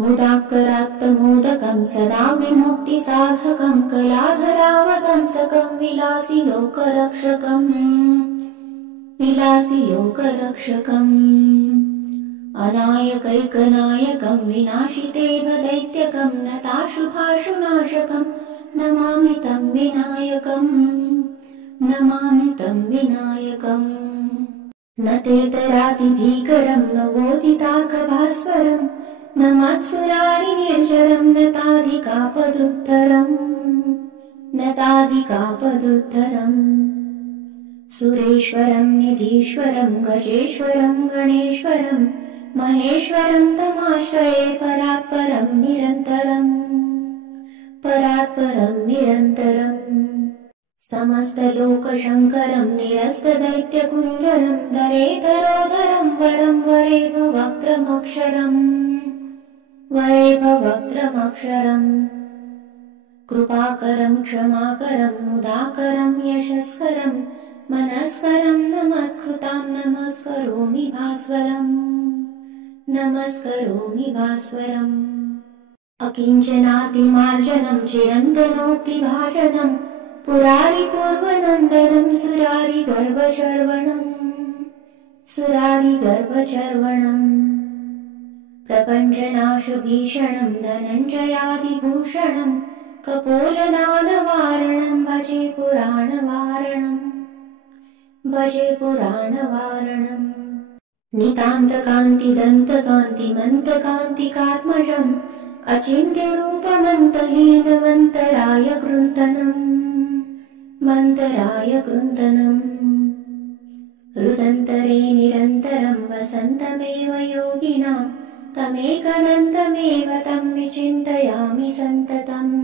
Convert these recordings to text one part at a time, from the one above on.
मुदाक्करात्तमोदकं सदा विमुक्तिसाधकं कलाधरावतंसकं विलासि लोकरक्षकम् अनायकैकनायकं विनाशितेव दैत्यकं नताशुभाशुनाशकं नमामि तं विनायकम् न तेतरातिभीकरं न वोदितार्कभास्वरं न मत्सुरारिनिर्झरं नताधिकापदुत्तरम् सुरेश्वरं निधीश्वरं गजेश्वरं गणेश्वरं महेश्वरं तमाश्रये परात्परं निरन्तरम् समस्तलोकशङ्करं निरस्तदैत्यकुञ्जरं दरेधरोदरं वरं वरेभवक्त्रमक्षरम् कृपाकरं क्षमाकरं मुदाकरं यशस्करं मनस्करं नमस्कृतां नमस्करोमि भास्वरम् अकिञ्चनातिमार्जनं चिरन्तनोक्तिभाजनं पुरारिपूर्वनन्दनं सुरारिगर्भचर्वणम् प्रपञ्चनाशभीषणं धनञ्जयादिभूषणं कपोलदानवारणं भजे पुराणवारणम् नितान्तकान्तिदन्तकान्तिमन्तकान्तिकात्मजम् अचिन्त्यरूपमन्तहीनमन्तराय कृन्तनम् हृदन्तरे निरन्तरं वसन्तमेव योगिनां तमेकदन्तमेव तं विचिन्तयामि सन्ततम्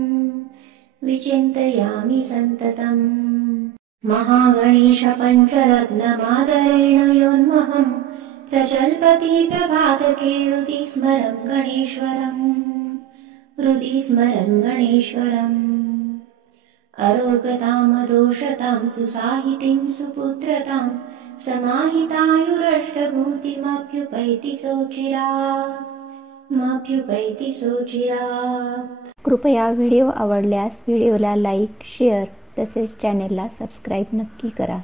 महागणेश पञ्चरत्नमादरेण योन्महं प्रजल्पति प्रभातके हृदि स्मरन् गणेश्वरम् अरोगतामदोषतां सुसाहितीं सुपुत्रतां समाहितायुरष्टभूतिमभ्युपैति सोचिरात्। कृपया व्हिडिओ आवडल्यास व्हिडिओला लाईक, शेअर तसेच चॅनेलला सबस्क्राईब नक्की करा।